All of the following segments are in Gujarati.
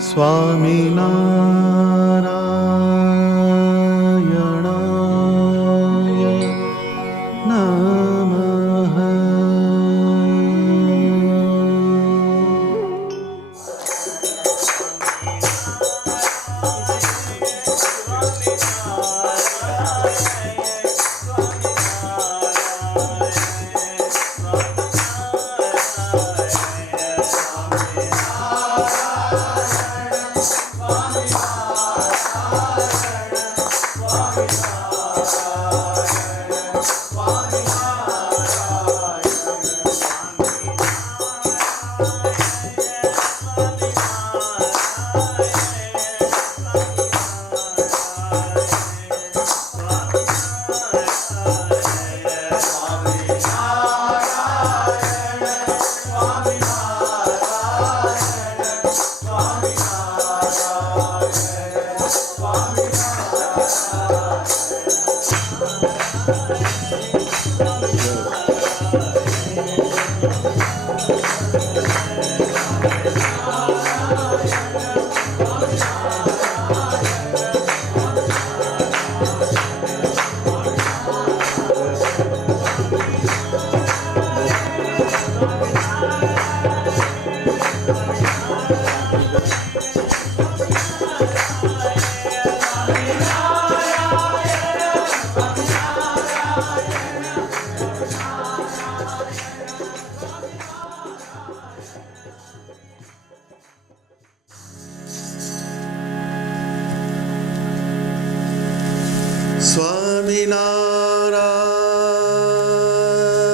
સ્વામિનારાયણાય નમઃ.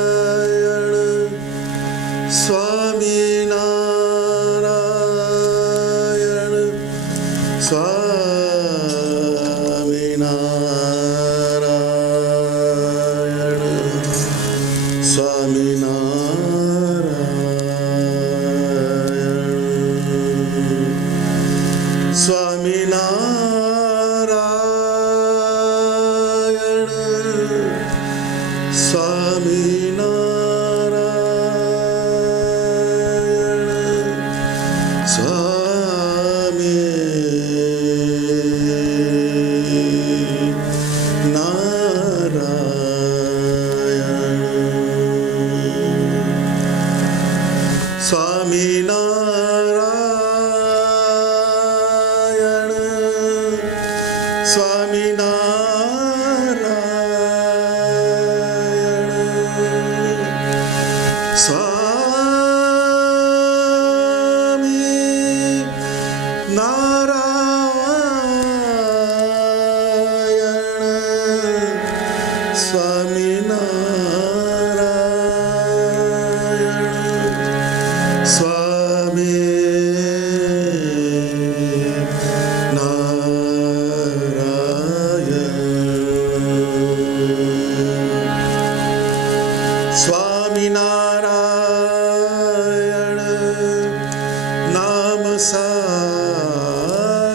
સ્વામિનારાયણ સ્વામિનારાયણ સ્વામિનારાયણ સ્વામિનારાયણ સ્વામિનારાયણ નામ સાર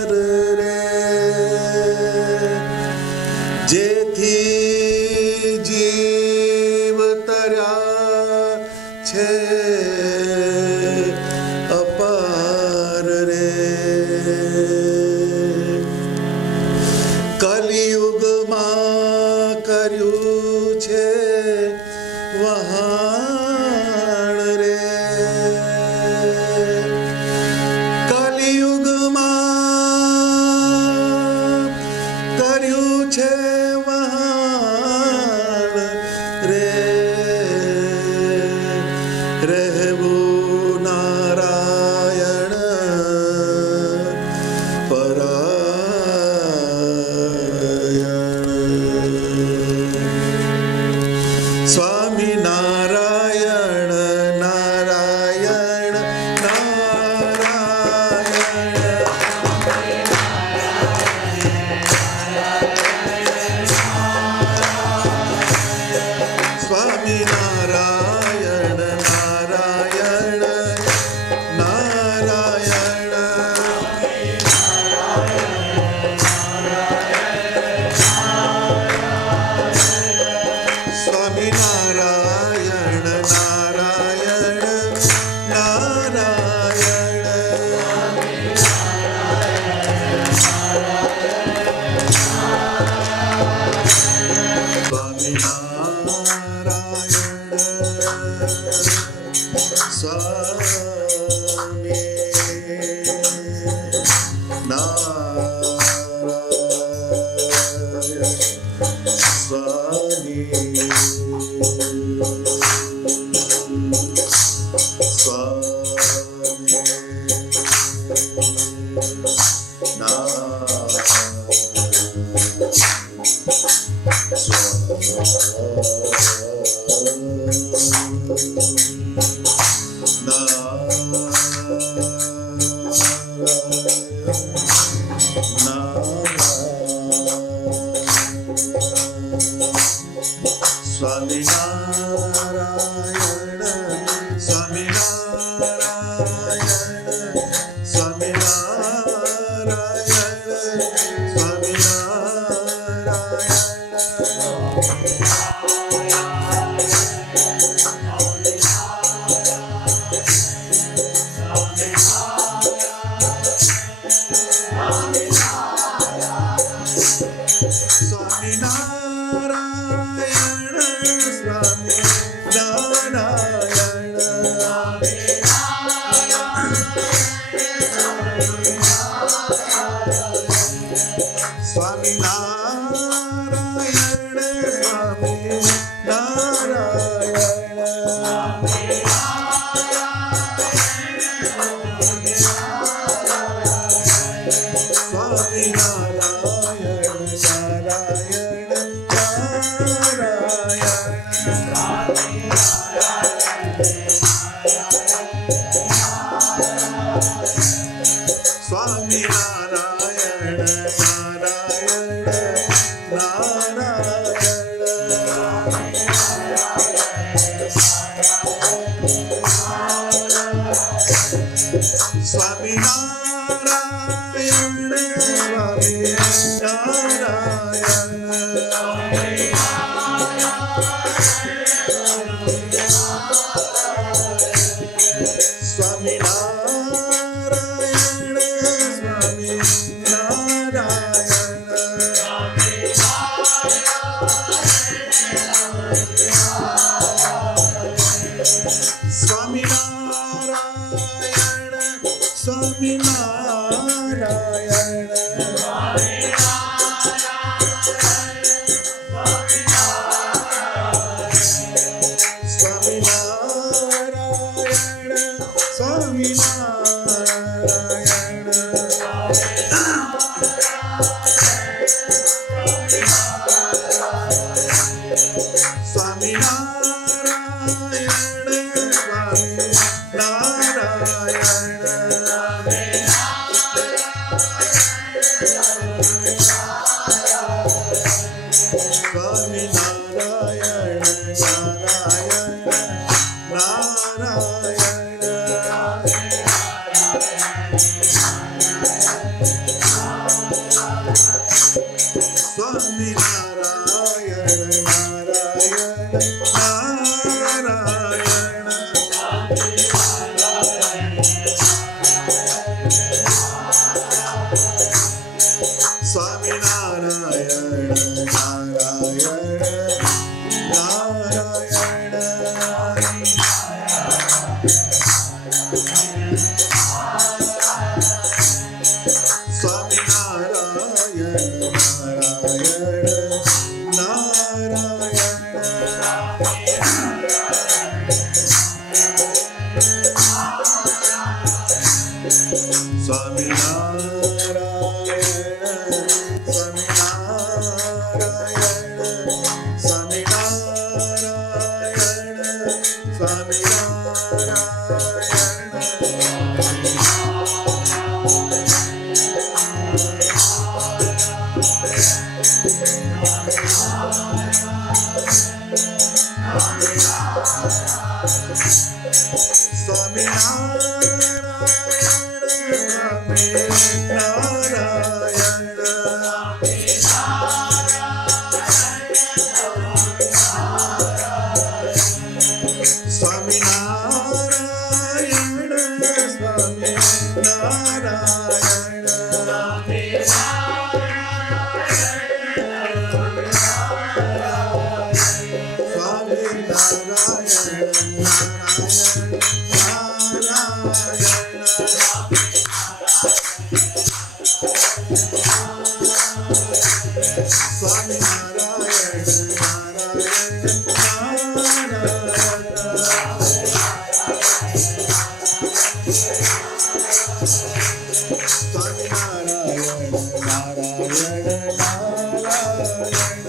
સ્વામિનારાયણ નારાયણ નારાયણ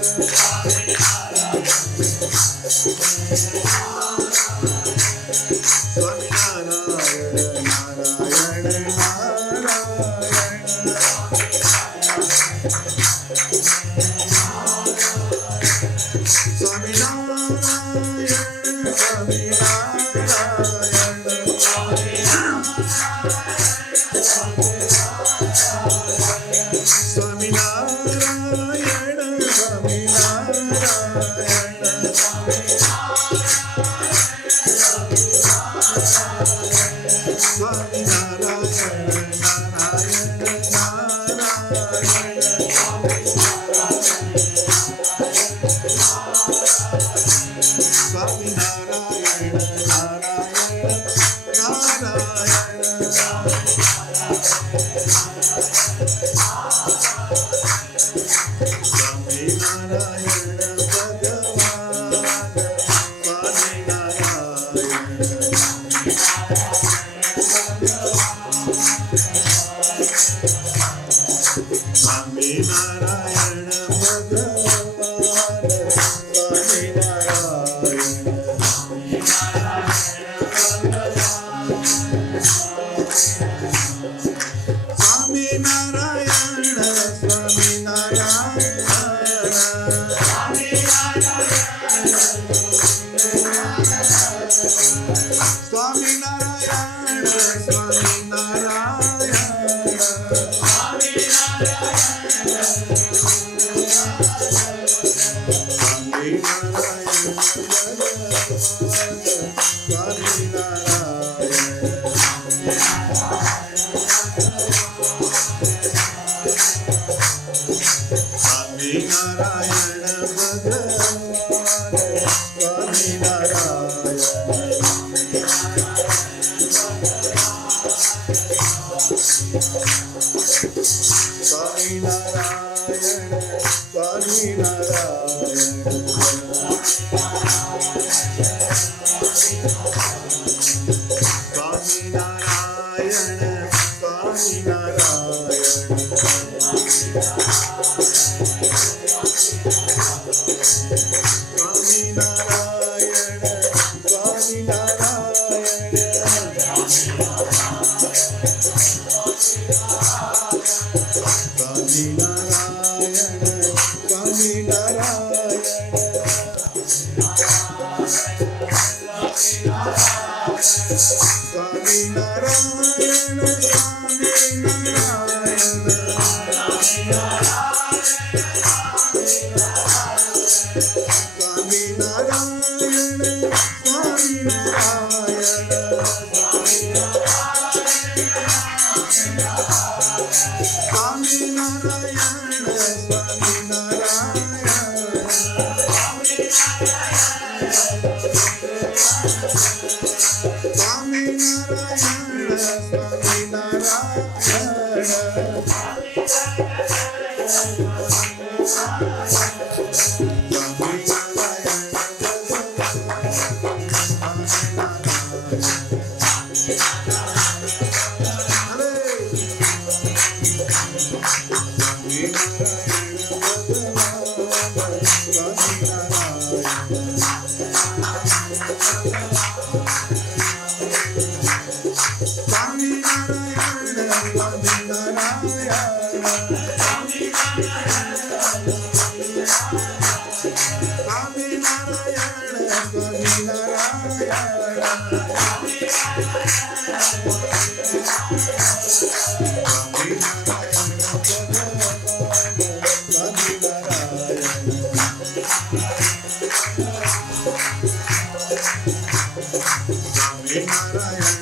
સ્વામિનારાયણ નારાયણ Swami Narayana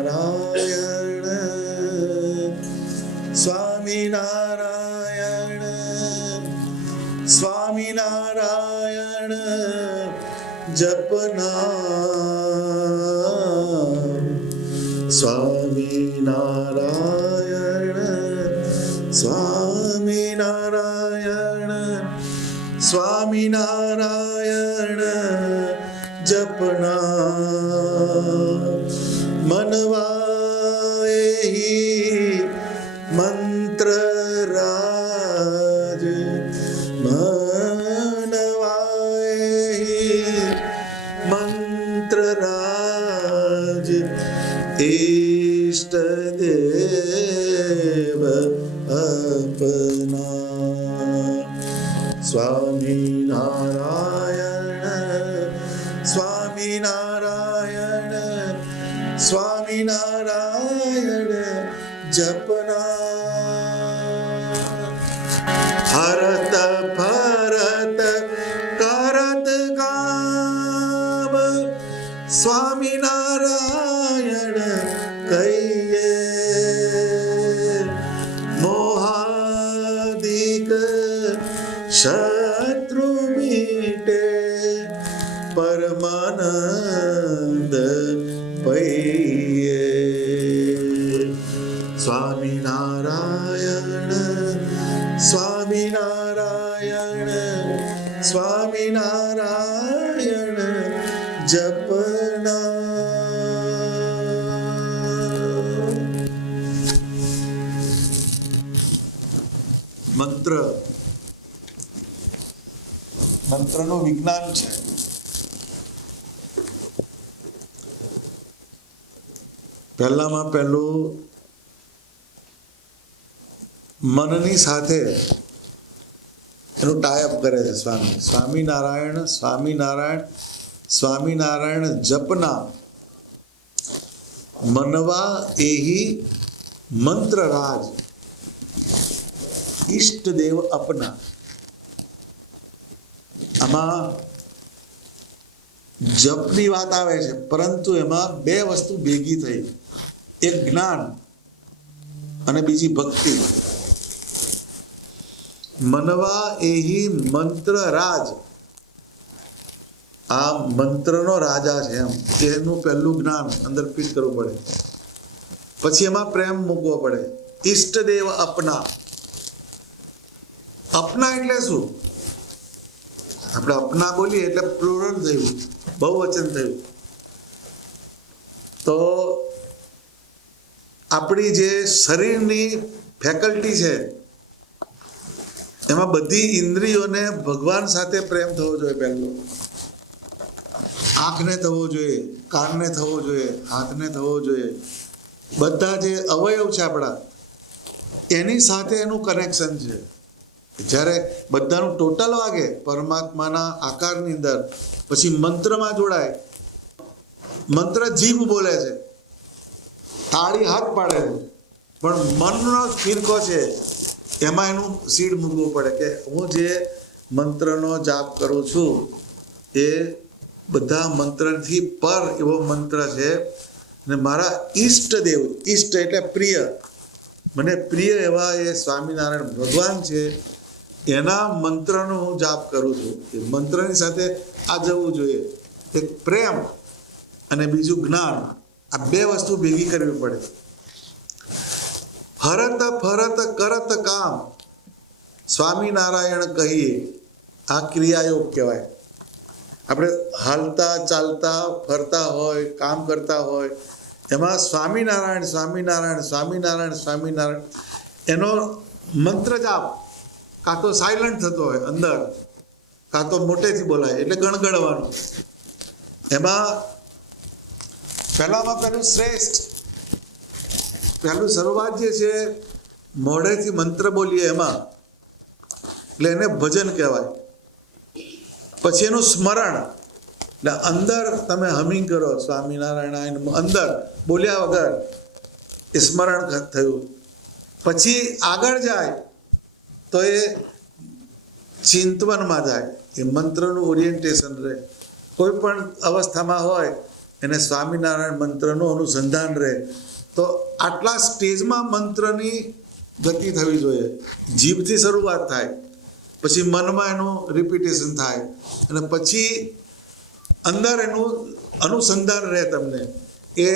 સ્વામિનારાયણ સ્વામિનારાયણ સ્વામિનારાયણ જપના સ્વામિનારાયણ સ્વામિનારાયણ સ્વામિનારાયણ જપના મનવાય મંત્ર રાજ મનવાય મંત્ર રાજ ઇષ્ટ દેવ અપના સ્વામિનારાયણ સ્વામિનારાયણ સ્વામિનારાયણ જપના હરત ફરત કરત કામ સ્વામિનારાયણ કહીએ મોહાદિક શત્રુ મીટે પરમાનંદ પૈયે સ્વામિનારાયણ સ્વામિનારાયણ સ્વામિનારાયણ જપના મંત્ર મંત્રનું વિજ્ઞાન છે. પહેલામાં પહેલું મનની સાથે એનું ટાઈઅપ કરે છે સ્વામી. સ્વામિનારાયણ સ્વામિનારાયણ સ્વામિનારાયણ જપના મનવા એહી મંત્રરાજ ઈષ્ટદેવ અપના. આમાં જપની વાત આવે છે, પરંતુ એમાં બે વસ્તુ ભેગી થઈ, એક જ્ઞાન અને બીજી ભક્તિ. મનવા એહી મંત્ર રાજ, આ મંત્રનો રાજા છે એમ, એનું પહેલું જ્ઞાન અંદર ફિટ કરવું પડે, પછી એમાં પ્રેમ મૂકવો પડે. ઈષ્ટદેવ અપના. અપના એટલે શું? આપણે અપના બોલીએ એટલે પ્લુરલ થયું, બહુવચન થયું. તો આપણી જે શરીરની ફેકલ્ટી છે એમાં બધી ઇન્દ્રિયોને ભગવાન સાથે પ્રેમ થવો જોઈએ પહેલો. આંખને થવો જોઈએ, કાનને થવો જોઈએ, હાથને થવો જોઈએ. બધા જે અવયવ છે આપણા, એની સાથે એનું કનેક્શન છે. જ્યારે બધાનું ટોટલ વાગે પરમાત્માના આકારની અંદર, પછી મંત્રમાં જોડાય. મંત્ર જીભ બોલે છે, તાળી હાથ પાડે છે, પણ મનનો ફિરકો છે, એમાં એનું સીડ મૂકવું પડે કે હું જે મંત્રનો જાપ કરું છું એ બધા મંત્રથી પર એવો મંત્ર છે. ને મારા ઈષ્ટદેવ, ઈષ્ટ એટલે પ્રિય, મને પ્રિય એવા એ સ્વામિનારાયણ ભગવાન છે, એના મંત્રનો હું જાપ કરું છું. એ મંત્રની સાથે આ જવું જોઈએ. એક પ્રેમ અને બીજું જ્ઞાન, આ બે વસ્તુ ભેગી કરવી પડે. હરત ફરત કરત કામ સ્વામિનારાયણ કહીએ, આ ક્રિયાયોગ કહેવાય. આપણે હાલતા ચાલતા ફરતા હોય, કામ કરતા હોય, એમાં સ્વામિનારાયણ સ્વામિનારાયણ સ્વામિનારાયણ સ્વામિનારાયણ એનો મંત્ર જાપ કાં તો સાયલન્ટ થતો હોય અંદર, કાં તો મોટેથી બોલાય એટલે ગણગણવાનું. એમાં પહેલામાં પહેલું શ્રેષ્ઠ, પહેલું શરૂઆત જે છે મોઢેથી મંત્ર બોલીએ એમાં, એટલે એને ભજન કહેવાય. પછી એનું સ્મરણ, એટલે અંદર તમે હમિંગ કરો સ્વામિનારાયણ, અંદર બોલ્યા વગર એ સ્મરણ થયું. પછી આગળ જાય તો એ ચિંતવનમાં જાય, એ મંત્રનું ઓરિએન્ટેશન રહે. કોઈ પણ અવસ્થામાં હોય એને સ્વામિનારાયણ મંત્રનું અનુસંધાન રહે. તો આટલા સ્ટેજમાં મંત્રની ગતિ થવી જોઈએ. જીભથી શરૂઆત થાય, પછી મનમાં એનું રિપીટેશન થાય, અને પછી અંદર એનું અનુસંધાન રહે. તમને એ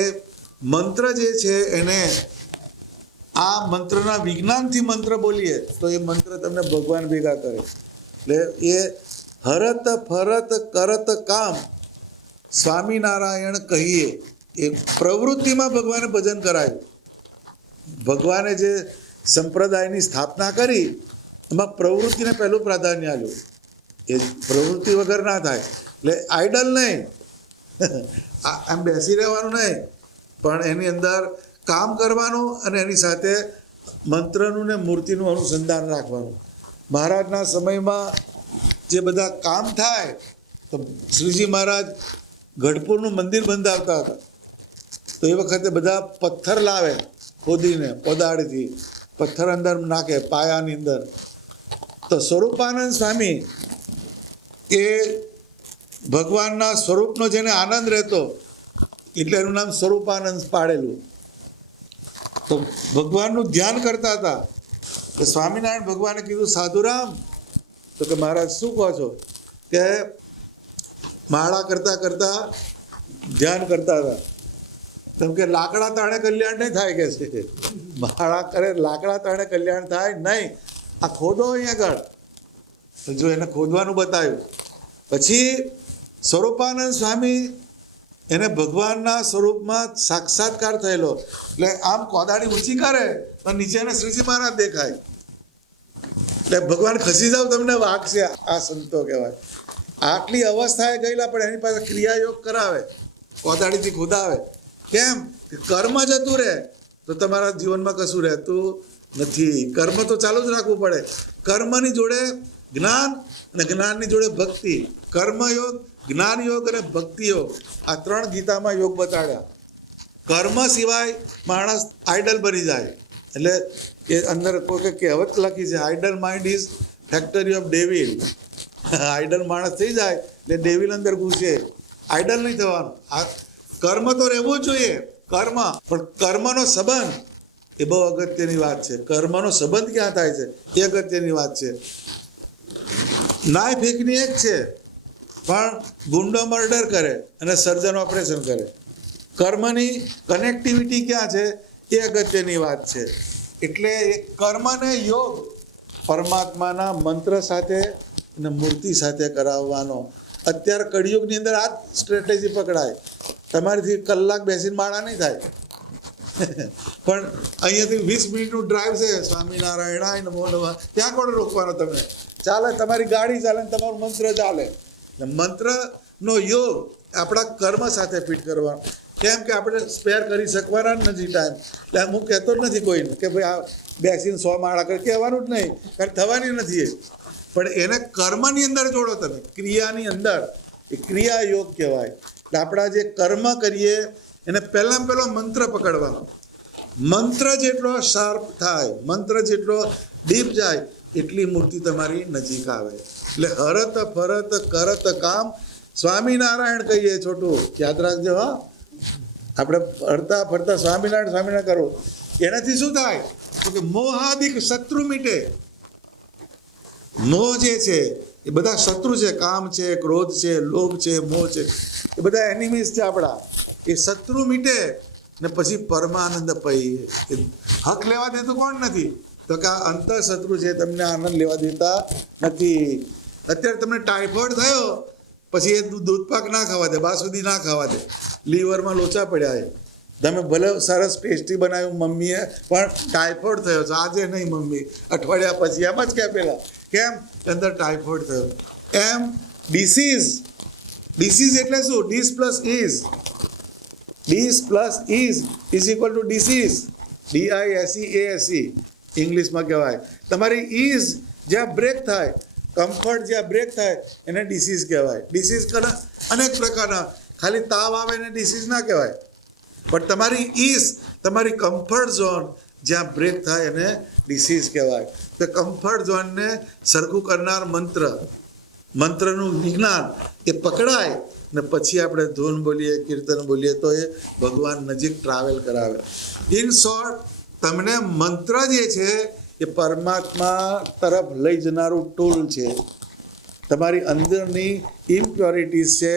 મંત્ર જે છે એને આ મંત્રના વિજ્ઞાનથી મંત્ર બોલીએ તો એ મંત્ર તમને ભગવાન ભેગા કરે. એટલે એ હરત ફરત કરત કામ સ્વામિનારાયણ કહીએ, એ પ્રવૃત્તિમાં ભગવાને ભજન કરાયું. ભગવાને જે સંપ્રદાયની સ્થાપના કરી એમાં પ્રવૃત્તિને પહેલું પ્રાધાન્ય આપ્યું. એ પ્રવૃત્તિ વગર ના થાય. એટલે આઈડલ નહીં, આમ બેસી રહેવાનું નહીં, પણ એની અંદર કામ કરવાનું અને એની સાથે મંત્રનું ને મૂર્તિનું અનુસંધાન રાખવાનું. મહારાજના સમયમાં જે બધા કામ થાય તો શ્રીજી મહારાજ ગઢપુરનું મંદિર બંધાવતા હતા. તો એ વખતે બધા પથ્થર લાવે, ખોદીને કોદાળીથી પથ્થર અંદર નાખે પાયાની અંદર. તો સ્વરૂપાનંદ સ્વામી એ ભગવાનના સ્વરૂપનો જેને આનંદ રહેતો એટલે એનું નામ સ્વરૂપાનંદ પાડેલું. તો ભગવાનનું ધ્યાન કરતા હતા. કે સ્વામિનારાયણ ભગવાને કીધું, સાધુરામ, તો કે મહારાજ શું કહો છો? કે માળા કરતા કરતા ધ્યાન કરતા હતા. કેમ કે લાકડા તાણે કલ્યાણ નહીં થાય કે છે. માળા કરે લાકડા તાણે કલ્યાણ થાય નહીં. આ ખોદો અહીંયા આગળ, જો એને ખોદવાનું બતાવ્યું. પછી સ્વરૂપાનંદ સ્વામી એને ભગવાનના સ્વરૂપમાં સાક્ષાત્કાર થયેલો. એટલે આમ કોદાળી ઊંચી કરે તો નીચે એને શ્રીજી મહારાજ દેખાય. એટલે ભગવાન ખસી જાવ તમને વાગશે. આ સંતો કહેવાય. આટલી અવસ્થાએ ગયેલા પણ એની પાસે ક્રિયાયોગ કરાવે, કોદાળીથી ખોદાવે. કેમ? કે કર્મ જતું રહે તો તમારા જીવનમાં કશું રહેતું નથી. કર્મ તો ચાલુ જ રાખવું પડે. કર્મની જોડે જ્ઞાન અને જ્ઞાનની જોડે ભક્તિ. કર્મયોગ, જ્ઞાન યોગ અને ભક્તિ યોગ, આ ત્રણ ગીતામાં યોગ બતાડ્યા. કર્મ સિવાય માણસ આઈડલ બની જાય. એટલે એ અંદર કોઈ કહેવત લખી છે, idol mind is factory of devil. Idol માણસ થઈ જાય એટલે ડેવિલ અંદર ઘૂસે. આઈડલ નહીં થવાનું. આ કર્મ તો રહેવું જ જોઈએ, કર્મ, પણ કર્મનો સંબંધ એ બહુ અગત્યની વાત છે. કર્મનો સંબંધ ક્યાં થાય છે એ અગત્યની વાત છે. નાય ફેંકની એક છે, પણ ગુંડો મર્ડર કરે અને સર્જન ઓપરેશન કરે. કર્મની કનેક્ટિવિટી ક્યાં છે એ અગત્યની વાત છે. એટલે એ કર્મને યોગ પરમાત્માના મંત્ર સાથે અને મૂર્તિ સાથે કરાવવાનો. અત્યારે કળિયુગની અંદર આ જ સ્ટ્રેટેજી પકડાય. તમારીથી કલાક બેસીને માળા નહીં થાય. પણ અહીંયાથી 20 મિનિટનું ડ્રાઈવ છે, સ્વામિનારાયણ નમો નમઃ, ત્યાં કોણ રોકવાનો તમને? ચાલે, તમારી ગાડી ચાલે ને તમારું મંત્ર ચાલે. મંત્રનું નો યોગ આપણા કર્મ સાથે ફિટ કરવાનો. કેમ કે આપણે સ્પેર કરી શકવાના જ નથી ટાઈમ. એટલે હું કહેતો જ નથી કોઈને કે ભાઈ આ બેસીને 100 માળા કરી, કહેવાનું જ નહીં, કારણ થવાની નથી એ. પણ એને કર્મની અંદર જોડો તમે, ક્રિયાની અંદર. એ ક્રિયા યોગ કહેવાય. એટલે આપણા જે કર્મ કરીએ એને પહેલાં પહેલો મંત્ર પકડવાનો. મંત્ર જેટલો શાર્પ થાય, મંત્ર જેટલો ડીપ જાય, એટલી મૂર્તિ તમારી નજીક આવે. એટલે હરત ફરત કરત કામ સ્વામિનારાયણ કહીએ. છોટું યાદ રાખજો. હા, આપણે ફરતા ફરતા સ્વામિનારાયણ સ્વામિનારાયણ કરો. એનાથી શું થાય? તો કે મોહાદિક શત્રુ મીટે. મોહ જે છે એ બધા શત્રુ છે. કામ છે, ક્રોધ છે, લોભ છે, મોહ છે, એ બધા એનિમીઝ છે આપણા. એ શત્રુ મીટે ને પછી પરમાનંદ પઈ. હક લેવા દેતું કોણ નથી? તો કે આ અંતર શત્રુ છે, તમને આનંદ લેવા દેતા નથી. અત્યારે તમને ટાઇફોઇડ થયો, પછી એ દૂધપાક ના ખાવા દે, બાસુદી ના ખાવા દે, લીવરમાં લોચા પડ્યા છે. તમે ભલે સરસ ટેસ્ટી બનાવ્યું મમ્મીએ, પણ ટાઇફોઇડ થયો છે. આજે નહીં મમ્મી, અઠવાડિયા પછી. એમ જ કે પેલા કેમ અંદર ટાઇફોઇડ થયો. એમ ડિસીઝ. ડિસીઝ એટલે શું? Dis plus ease. Dis plus ease equal to disease. DISEASE ઇંગ્લિશમાં કહેવાય. તમારી ઇઝ જ્યાં બ્રેક થાય, કમ્ફર્ટ જ્યાં બ્રેક થાય, એને ડિસીઝ કહેવાય. ડિસીઝ કના અનેક પ્રકારના. ખાલી તાવ આવે એને ડિસીઝ ના કહેવાય. પણ તમારી ઇઝ, તમારી કમ્ફર્ટ ઝોન જ્યાં બ્રેક થાય એને ડિસીઝ કહેવાય. તો કમ્ફર્ટ ઝોનને સરખું કરનાર મંત્ર, મંત્રનું વિજ્ઞાન એ પકડાય ને પછી આપણે ધૂન બોલીએ, કીર્તન બોલીએ, તો એ ભગવાન નજીક ટ્રાવેલ કરાવે. ઇન શોર્ટ, તમને મંત્ર જે છે એ પરમાત્મા તરફ લઈ જનારું ટૂલ છે. તમારી અંદરની ઇમ્પ્યોરિટીઝ છે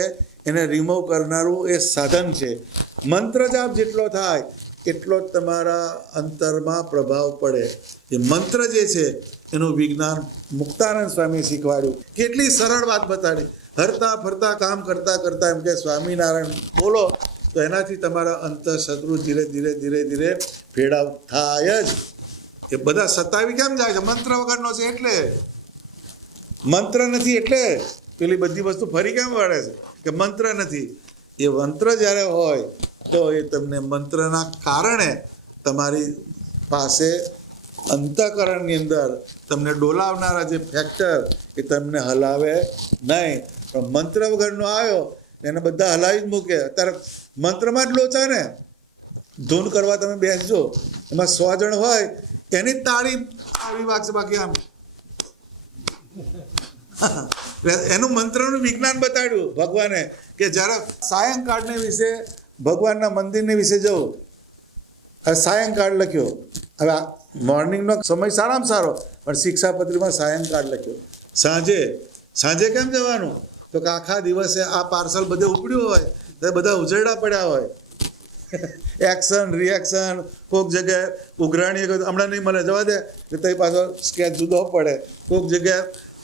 એને રિમૂવ કરનારું એ સાધન છે. મંત્ર જાપ જેટલો થાય એટલો જ તમારા અંતરમાં પ્રભાવ પડે. એ મંત્ર જે છે એનું વિજ્ઞાન મુક્તાનંદ સ્વામી શીખવાડ્યું. કેટલી સરળ વાત બતાડી. હરતા ફરતા કામ કરતા કરતા એમ કે સ્વામિનારાયણ બોલો, તો એનાથી તમારા અંતર શત્રુ ધીરે ધીરે ધીરે ધીરે ફેડાવ થાય જ. એ બધા સતાવી કેમ જાય છે? મંત્ર વગરનો છે એટલે. મંત્ર નથી એટલે પેલી બધી વસ્તુ ફરી કેમ વળે છે કે મંત્ર નથી? એ મંત્ર જ્યારે હોય તો એ તમને મંત્રના કારણે તમારી પાસે અંતઃકરણની અંદર તમને ડોલાવનારા જે ફેક્ટર એ તમને હલાવે નહીં. પણ મંત્ર વગરનો આવ્યો એને બધા હલાવી જ મૂકે. અત્યારે મંત્રમાં જ લોચા ને. ધૂન કરવા તમે બેસજો, એમાં 100 જણ હોય, એની તાળી આવી વાગશે, બાકી આમ. એનું મંત્રનું વિજ્ઞાન બતાડ્યું ભગવાને કે જ્યારે સાયંકાળને વિશે, ભગવાનના મંદિરને વિશે જવું. હવે સાયંકાળ લખ્યો. હવે મોર્નિંગનો સમય સારામાં સારો, પણ શિક્ષાપત્રીમાં સાયંકાળ લખ્યો. સાંજે. સાંજે કેમ જવાનું? તો કે આખા દિવસે આ પાર્સલ બધે ઉપડ્યું હોય, તો બધા ઉજરડા પડ્યા હોય. એક્શન રિએક્શન, કોઈક જગ્યાએ ઉઘરાણી હમણાં નહીં મળે, જવા દે, તો એ પાછો સ્કેચ જુદો પડે. કોઈક જગ્યાએ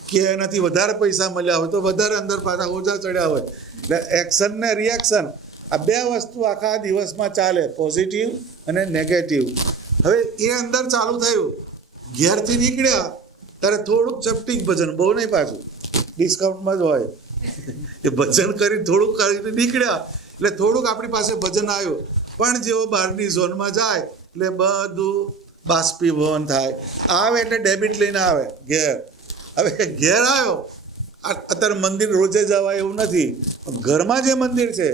કે એનાથી વધારે પૈસા મળ્યા હોય તો વધારે અંદર પાછા ઓછા ચડ્યા હોય. એટલે એક્શન ને રિએક્શન, આ બે વસ્તુ આખા દિવસમાં ચાલે, પોઝિટિવ અને નેગેટિવ. હવે એ અંદર ચાલુ થયું, ઘેરથી નીકળ્યા ત્યારે થોડુંક ચપટીક ભજન, બહુ નહીં, પાછું ડિસ્કાઉન્ટમાં જ હોય. એ ભજન કરી થોડુંક કરીને નીકળ્યા એટલે થોડુંક આપણી પાસે ભજન આવ્યું. પણ જેવો બહારની ઝોનમાં જાય એટલે બધું બાષ્પીભવન થાય. આવે એટલે ડેબિટ લઈને આવે ઘેર. હવે ઘેર આવ્યો, અત્યારે મંદિર રોજે જવાય એવું નથી. ઘરમાં જે મંદિર છે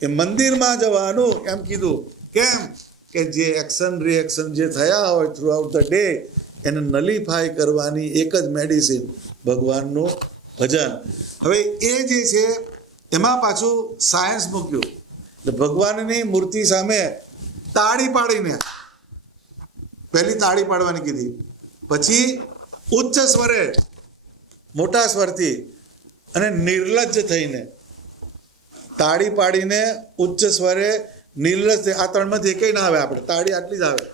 એ મંદિરમાં જવાનું એમ કીધું. કેમ કે જે એક્શન રિએક્શન જે થયા હોય થ્રુ આઉટ ધ ડે એને નલિફાય કરવાની એક જ મેડિસિન ભગવાનનું ભજન. હવે એ જે છે એમાં પાછું સાયન્સ મૂક્યું. એટલે ભગવાનની મૂર્તિ સામે તાળી પાડીને, પહેલી તાળી પાડવાની કીધી, પછી ઉચ્ચ સ્વરે, મોટા સ્વરથી અને નિર્લજ્જ થઈને તાળી પાડીને, ઉચ્ચ સ્વરે, નિર્લજ્જ. આ ત્રણમાંથી એકેય ના આવે. આપણે તાળી આટલી જ આવે.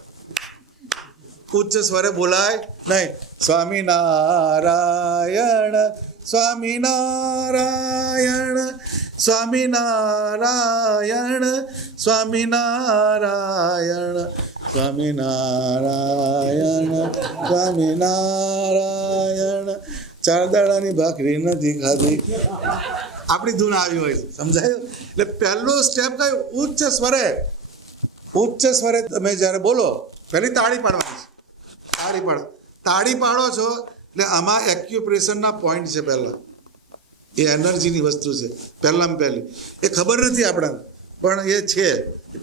ઉચ્ચ સ્વરે બોલાય નહીં. સ્વામિનારાયણ સ્વામિનારાયણ સ્વામિનારાયણ સ્વામિનારાયણ સ્વામિનારાયણ સ્વામિનારાયણ. 4 દાડાની ભાખરી નથી ખાધી. આપણી ધૂન આવી હોય છે, સમજાયું? એટલે પહેલું સ્ટેપ કયું? ઉચ્ચ સ્વરે. ઉચ્ચ સ્વરે તમે જ્યારે બોલો, પહેલી તાળી પાડવાની છે. તાળી પાડો છો એટલે આમાં એક્યુપ્રેશનના પોઈન્ટ છે. પહેલા એ એનર્જીની વસ્તુ છે. પહેલામાં પહેલી એ ખબર નથી આપણને, પણ એ છે.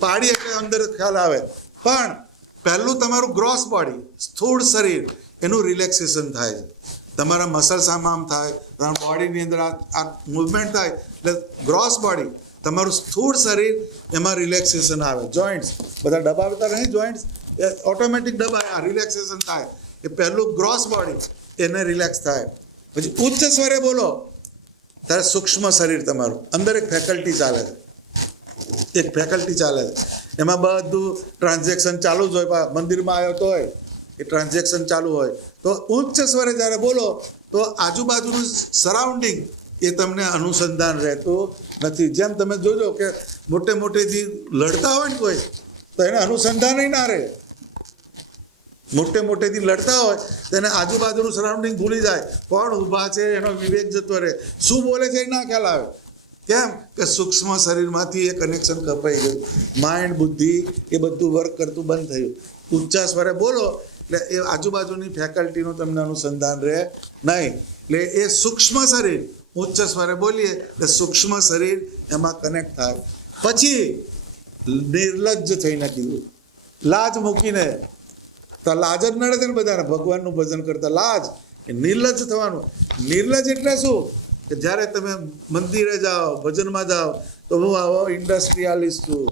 પાડી એટલે અંદર ખ્યાલ આવે. પણ પહેલું તમારું ગ્રોસ બોડી, સ્થૂળ શરીર, એનું રિલેક્સેશન થાય છે. તમારા મસલ્સ આમ થાય, તમારા બોડીની અંદર આ મૂવમેન્ટ થાય એટલે ગ્રોસ બોડી, તમારું સ્થૂળ શરીર, એમાં રિલેક્સેશન આવે. જોઈન્ટ્સ બધા દબાવતા નહીં, જોઈન્ટ્સ એ ઓટોમેટિક દબાય, રિલેક્સેશન થાય. એ પહેલું ગ્રોસ બોડી, એને રિલેક્સ થાય. પછી ઉચ્ચ સ્વરે બોલો ત્યારે સૂક્ષ્મ શરીર તમારું, અંદર એક ફેકલ્ટી ચાલે છે, એમાં બધું ટ્રાન્ઝેક્શન ચાલુ જ હોય. મંદિરમાં આવ્યો તો હોય એ ટ્રાન્ઝેક્શન ચાલુ હોય. તો ઉચ્ચ સ્વરે જ્યારે બોલો તો આજુબાજુનું સરાઉન્ડિંગ એ તમને અનુસંધાન રહેતું નથી. જેમ તમે જોજો કે મોટેથી લડતા હોય ને કોઈ, તો એને અનુસંધાન ના રહે. મોટેથી લડતા હોય તો એને આજુબાજુનું સરાઉન્ડિંગ ભૂલી જાય. કોણ ઊભા છે એનો વિવેક જતો રહે, શું બોલે છે એ ના ખ્યાલ આવે. કેમ કે સૂક્ષ્મ શરીરમાંથી એ કનેક્શન કપાઈ ગયું. માઇન્ડ, બુદ્ધિ એ બધું વર્ક કરતું બંધ થયું. ઊંચા સ્વરે બોલો એટલે એ આજુબાજુની ફેકલ્ટીનું તમને અનુસંધાન રહે નહીં. એટલે એ સૂક્ષ્મ શરીર, ઉચ્ચ સ્વરે બોલીએ એટલે સૂક્ષ્મ શરીર એમાં કનેક્ટ થાય. પછી નિર્લજ્જ થઈને કીધું, લાજ મૂકીને. તો લાજ જ નડે છે ને બધાને, ભગવાનનું ભજન કરતા લાજ. એ નિર્લજ્જ થવાનું. નિર્લજ્જ એટલે શું? કે જ્યારે તમે મંદિરે જાઓ, ભજનમાં જાઓ તો હું આવો ઇન્ડસ્ટ્રીયાલિસ્ટ છું,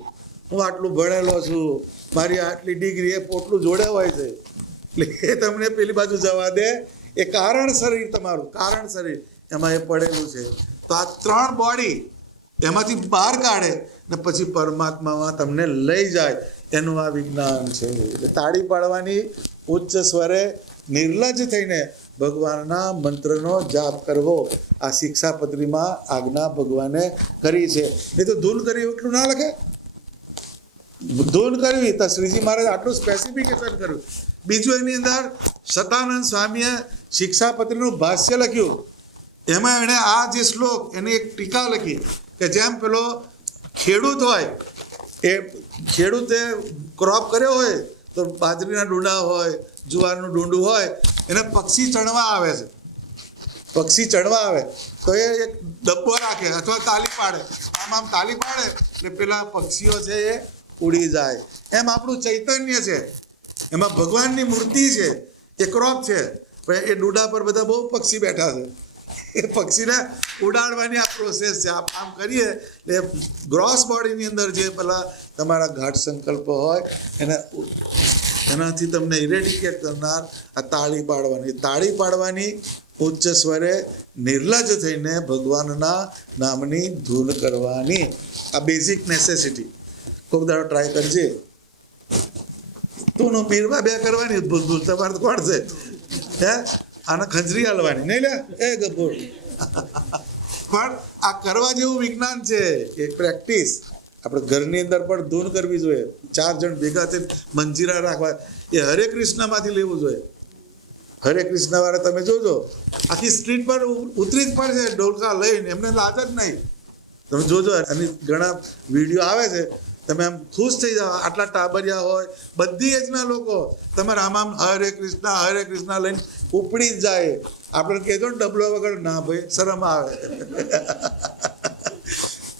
હું આટલું ભણેલો છું, મારી આટલી ડિગ્રી, એ પોટલું જોડે હોય છે. એટલે એ તમને પેલી બાજુ જવા દે. એ કારણ શરીર તમારું, કારણ શરીર એમાં એ પડેલું છે. તો આ ત્રણ બોડી એમાંથી બહાર કાઢે ને પછી પરમાત્મામાં તમને લઈ જાય, એનું આ વિજ્ઞાન છે. એટલે તાળી પાડવાની, ઉચ્ચ સ્વરે નિર્લજ્જ થઈને ભગવાનના મંત્રનો જાપ કરવો, આ શિક્ષાપત્રીમાં આજ્ઞા ભગવાને કરી છે. નહીં તો ધૂન કરવી એટલું ના લખે. ધૂન કરવી તો શ્રીજી મહારાજ આટલું સ્પેસિફિકેશન કર્યું. બીજું એની અંદર સતાનંદ સ્વામીએ શિક્ષાપત્રીનું ભાષ્ય લખ્યું. એમાં એણે આ જે શ્લોક, એની એક ટીકા લખી કે જેમ પેલો ખેડૂત હોય, એ ખેડૂતે ક્રોપ કર્યો હોય તો બાજરીના ડૂંડા હોય, જુવારનું ડૂંડું હોય, એને પક્ષી ચણવા આવે છે. પક્ષી ચણવા આવે તો એ એક ડબ્બો રાખે અથવા તાલી પાડે, આમ તાલી પાડે એટલે પેલા પક્ષીઓ છે એ ઉડી જાય. એમ આપણું ચૈતન્ય છે, એમાં ભગવાનની મૂર્તિ છે, એ ક્રોપ છે, પણ એ ડૂડા પર બધા બહુ પક્ષી બેઠા છે. એ પક્ષીને ઉડાડવાની આ પ્રોસેસ છે. આમ કરીએ એટલે ગ્રોસ બોડીની અંદર જે પેલા તમારા ઘાટ સંકલ્પો હોય એનાથી તમને ઇરેડિકેટ કરનાર આ તાળી પાડવાની, ઉચ્ચ સ્વરે નિર્લજ્જ થઈને ભગવાનના નામની ધૂન કરવાની. આ બેઝિક નેસેસિટી. કોઈક દાડો ટ્રાય કરજે. તું પીરમાં બે કરવાની ધૂન તમારે તો કોણ છે? હે, આને ખંજરી હાલવાની નહીં લે એ ગભોર. પણ આ કરવા જેવું વિજ્ઞાન છે, એક પ્રેક્ટિસ. આપણે ઘરની અંદર પણ ધૂન કરવી જોઈએ. 4 જણ ભેગા થઈને મંજીરા રાખવા, એ હરે કૃષ્ણમાંથી લેવું જોઈએ. હરે કૃષ્ણ વાળા તમે જોજો, આખી સ્ટ્રીટ પર ઉતરી જ પડશે ઢોલકા લઈને, એમને લાજ જ નહીં. તમે જોજો, અને ઘણા વિડીયો આવે છે, તમે આમ ખુશ થઈ જાઓ. આટલા ટાબરિયા હોય, બધી એજના લોકો તમારે આમ હરે કૃષ્ણ લઈને ઉપડી જ જાય. આપણે કહેજો ને ડબલો વગર, ના ભાઈ શરમ આવે.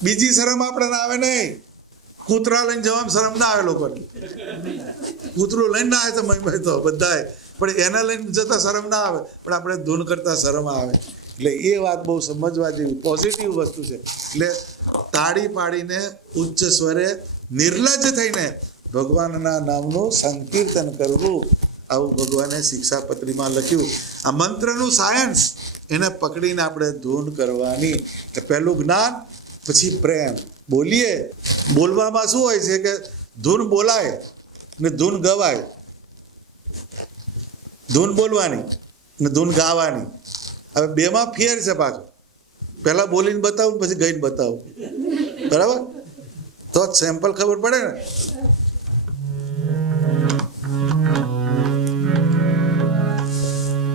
બીજી શરમ આપણે ના આવે નહીં. કૂતરા લઈને જવામાં શરમ ના આવે લોકોને. કૂતરું લઈને ના આવે તો મય તો બધાએ, પણ એના લઈને જતા શરમ ના આવે, પણ આપણે ધૂન કરતા શરમ આવે. એટલે એ વાત બહુ સમજવા જેવી પોઝિટિવ વસ્તુ છે. એટલે તાળી પાડીને ઉચ્ચ સ્વરે નિર્લજ્જ થઈને ભગવાનના નામનું સંકીર્તન કરવું, આવું ભગવાને શિક્ષાપત્રીમાં લખ્યું. આ મંત્રનું સાયન્સ એને પકડીને આપણે ધૂન કરવાની. પહેલું જ્ઞાન, પછી પ્રેમ. બોલીએ, બોલવામાં શું હોય છે કે ધૂન બોલાય ને ધૂન ગવાય. ધૂન બોલવાની ને ધૂન ગાવાની. હવે બેમાં ફેર છે પાછો. પહેલાં બોલીને બતાવું, પછી ગઈને બતાવું. બરાબર? તો સેમ્પલ ખબર પડે ને.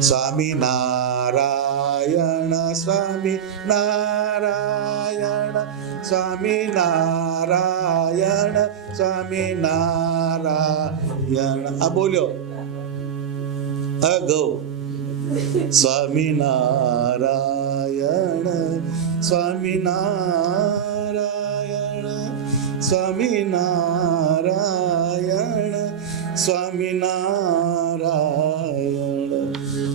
સ્વામી નારાયણ, સ્વામી નારાયણ. સ્વામિનારાયણ સ્વામિનારાયણ. આ બોલ્યો અગૌ. સ્વામિનારાયણ સ્વામિનારાયણ સ્વામિનારાયણ સ્વામિનારાયણ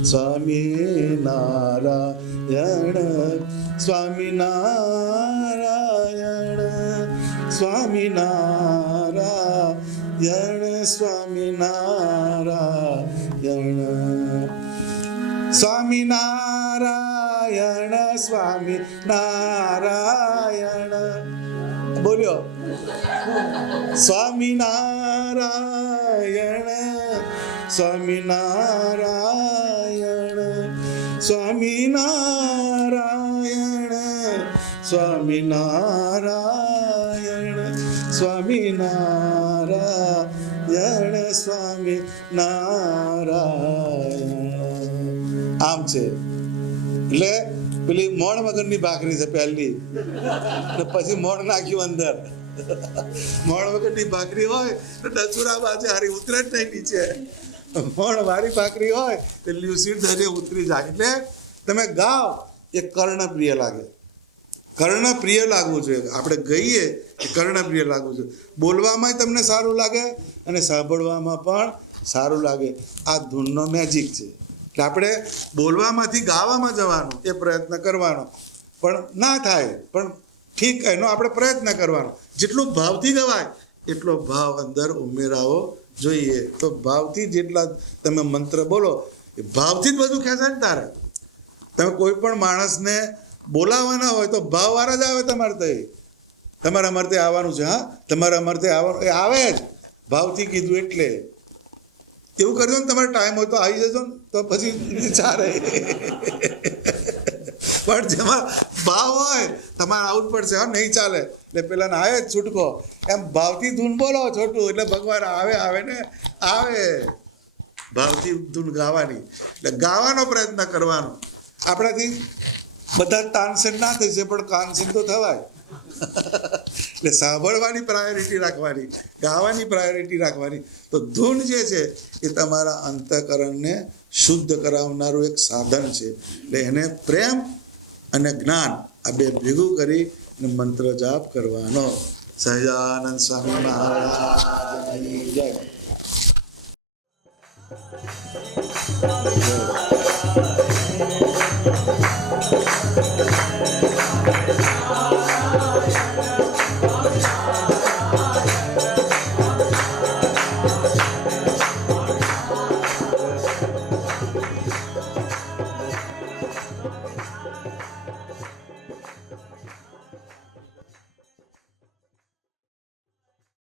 સ્વામિનારાયણ સ્વામિનારાયણ સ્વામિનારાયણ સ્વામિનારાયણ સ્વામિનારાયણ સ્વામિનારાયણ. બોલ્યો સ્વામિનારાયણ સ્વામિનારાયણ સ્વામિનારાયણ સ્વામિનારાયણ સ્વામિનારાયણ સ્વામિનારાયણ. આમ છે એટલે પેલી મોણ વગરની ભાખરી છે પહેલી, પછી મોણ નાખ્યું અંદર. મોણ વગરની ભાખરી હોય તો ડચુરા બાજુ હારી ઉતરે જ નહીં નીચે. મોણ વાળી ભાખરી હોય તો લ્યુસિડ ધરે ઉતરી જાય. એટલે તમે ગાઓ એ કર્ણપ્રિય લાગે. કર્ણપ્રિય લાગવું જોઈએ. આપણે ગઈએ એ કર્ણપ્રિય લાગવું જોઈએ. બોલવામાં તમને સારું લાગે અને સાંભળવામાં પણ સારું લાગે. આ ધૂનનો મેજિક છે. એટલે આપણે બોલવામાંથી ગાવામાં જવાનું એ પ્રયત્ન કરવાનો, પણ ના થાય પણ ઠીક એનો આપણે પ્રયત્ન કરવાનો. જેટલું ભાવથી ગવાય એટલો ભાવ અંદર ઉમેરાવો જોઈએ. તો ભાવથી જેટલા તમે મંત્ર બોલો એ ભાવથી જ બધું ખેંચે ને. તારે તમે કોઈ પણ માણસને બોલાવવાના હોય તો ભાવવાળા જ આવે. તમારે અમારે ત્યાં આવવાનું છે. હા, તમારે અમારે ત્યાં આવવાનું એ આવે જ ભાવથી કીધું એટલે. એવું કરજો ને, તમારે ટાઈમ હોય તો આવી જજો ને, તો પછી ચાલે. પણ જેમાં ભાવ હોય તમારે આવું જ પડશે. હા, નહીં ચાલે. એટલે પેલાને આવે જ છૂટકો. એમ ભાવથી ધૂન બોલો છોટું, એટલે ભગવાન આવે ને આવે. ભાવથી ધૂન ગાવાની, એટલે ગાવાનો પ્રયત્ન કરવાનો. આપણાથી બધા તાનસેન ના થઈ છે, પણ કાનસેન તો થવાય. એટલે સાંભળવાની પ્રાયોરિટી રાખવાની, ગાવાની પ્રાયોરિટી રાખવાની. તો ધૂન જે છે એ તમારા અંતઃકરણને શુદ્ધ કરાવનારું એક સાધન છે. એટલે એને પ્રેમ અને જ્ઞાન આ બે ભેગું કરી અને મંત્ર જાપ કરવાનો. સહજાનંદ સ્વામી મહારાજ જય.